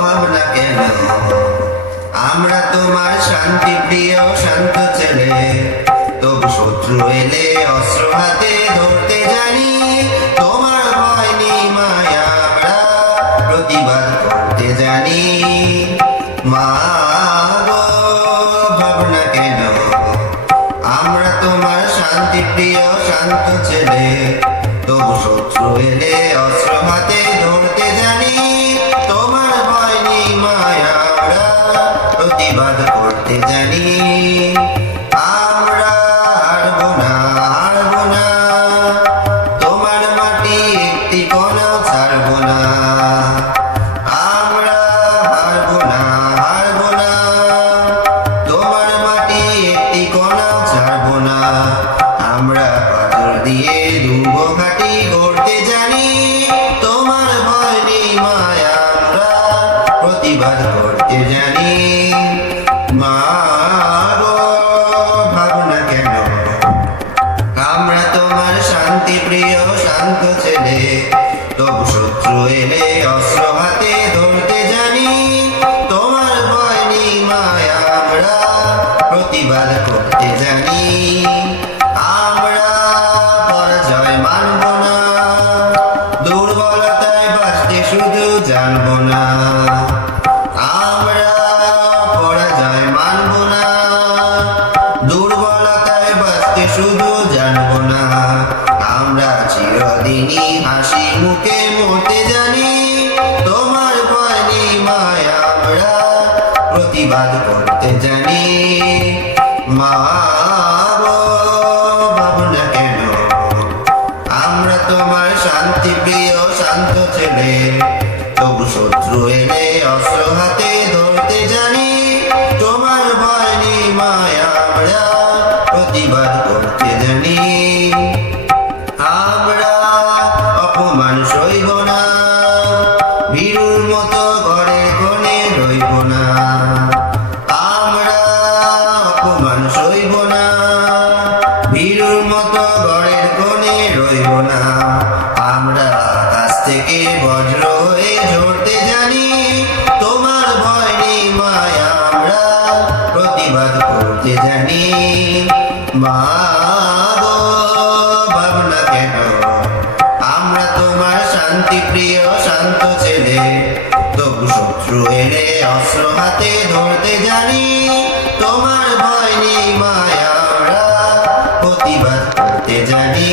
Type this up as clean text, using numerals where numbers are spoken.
ভাবনা কেন আমরা তোমার শান্তি প্রিয় শান্ত ছেলে, তবু শত্রু এলে অস্ত্র হাতে ধরতে জানি। তোমার ভয় নেই মায়া, আমরা প্রতিবাদ করতে জানি। মা গো ভাবনা কেন আমরা তোমার শান্তি প্রিয় শান্ত ছেলে, তবু শত্রু এলে অস্ত্র হাতে ধরতে জানি। তোমার ভয় নেই মায়া, আমরা প্রতিবাদ করতে জানি। আমরা হারবো না, হারবো না, তোমার মাটি একটি কণাও ছাড়বো না। আমরা হারবো না, হারবো না, তোমার মাটি একটি কণাও ছাড়বো না। আমরা পাথর দিয়ে দুর্গ ঘাটি গড়তে জানি। তোমার ভয় নেই মায়া, আমরা প্রতিবাদ করতে জানি। মা গো ভাবনা কেন আমরা তোমার শান্তি প্রিয় শান্ত ছেলে, তবু শত্রু এলে অস্ত্র হাতে ধরতে জানি। তোমার ভয় নেই মায়া, আমরা প্রতিবাদ করতে জানি। আমরা পরাজয় মানব না, দুর্বলতায় বাঁচতে শুধু জানবো না। আমরা পরাজয় মানব না, দুর্বলতায় বাঁচতে শুধু জানবো না। আমরা চিরদিনই হাসি মুখে মরতে জানি। তোমার ভয় নেই মায়া, আমরা প্রতিবাদ করতে জানি। মা গো ভাবনা কেন আমরা তোমার শান্তি প্রিয় শান্ত ছেলে, তবু শত্রু এলে অস্ত্র হাতে ধরতে জানি। তোমার ভয় নেই মায়া, আমরা প্রতিবাদ করতে জানি। আমরা অপমান সইব না, ভীরুর মতো ঘরের কোণে রইব না। আমরা অপমান সইব না, ভীরুর মতো ঘরের কোণে রইব না। আমরা আকাশ থেকে বজ্র হয়ে ঝরতে জানি। তোমার ভয় নেই মায়া, আমরা প্রতিবাদ করতে জানি। মা গো ভাবনা কেন আমরা তোমার শান্তি প্রিয় শান্ত ছেলে, তবু শত্রু এলে অস্ত্র হাতে ধরতে জানি। তোমার ভয় নেই মায়া, আমরা প্রতিবাদ করতে জানি।